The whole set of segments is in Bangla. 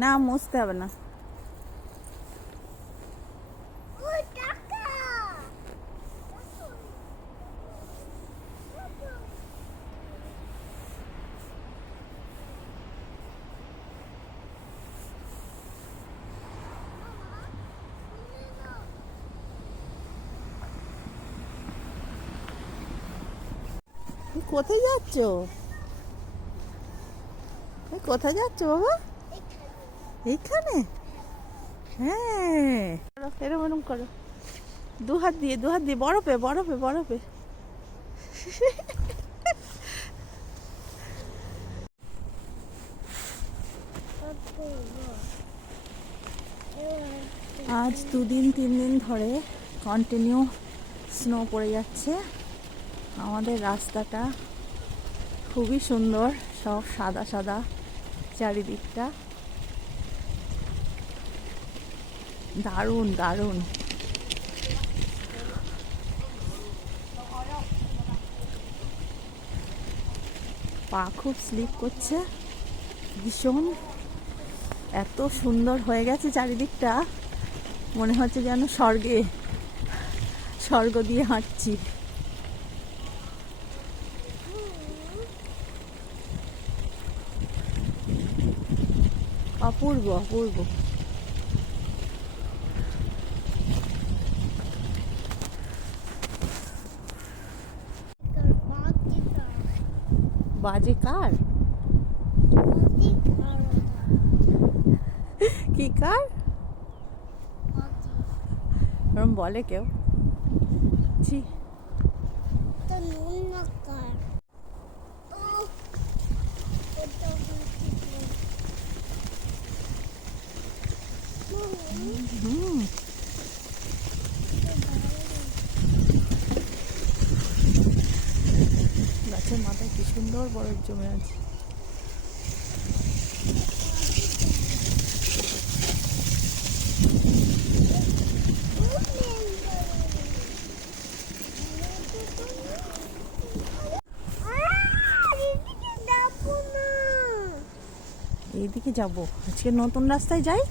না মুছতে হবে না। কোথায় যাচ্ছ? কোথায় যাচ্ছ বাবা? এইখানে? হ্যাঁ। এরম এরম করো। দু হাত দিয়ে দু হাত দিয়ে বরফে বরফে বরফে। আজ দুদিন তিন দিন ধরে কন্টিনিউ স্নো পড়ে যাচ্ছে। আমাদের রাস্তাটা খুবই সুন্দর সব সাদা সাদা চারিদিকটা। দারুণ দারুণ। পা খুব স্লিপ করছে। ভীষণ। এত সুন্দর হয়ে গেছে চারিদিকটা। মনে হচ্ছে যেন স্বর্গে, স্বর্গ দিয়ে হাঁটছি। অপূর্ব অপূর্ব। বাজে কার? কি কার? ওরম বলে কেউ? ছি। হুম। গাছের মাথায় কি সুন্দর বরফ জমে আছে। এইদিকে যাব। আজকে নতুন রাস্তায় যাই?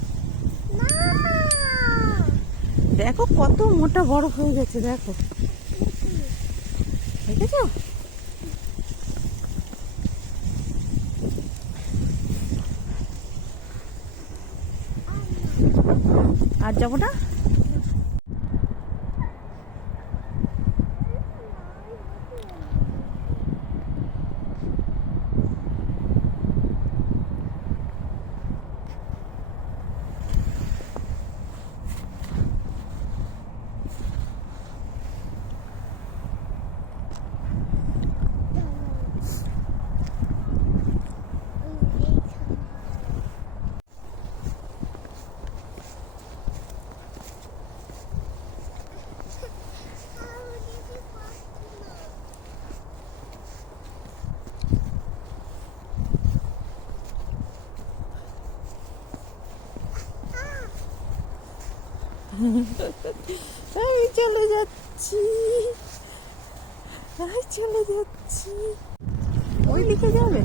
দেখো কত মোটা বরফ হয়ে গেছে, দেখো। দেখেছ? আর যাব না? আমি চলে যাচ্ছি। আমি চলে যাচ্ছি। ওই দিকে যাবে?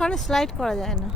ওখানে স্লাইড করা যায় না।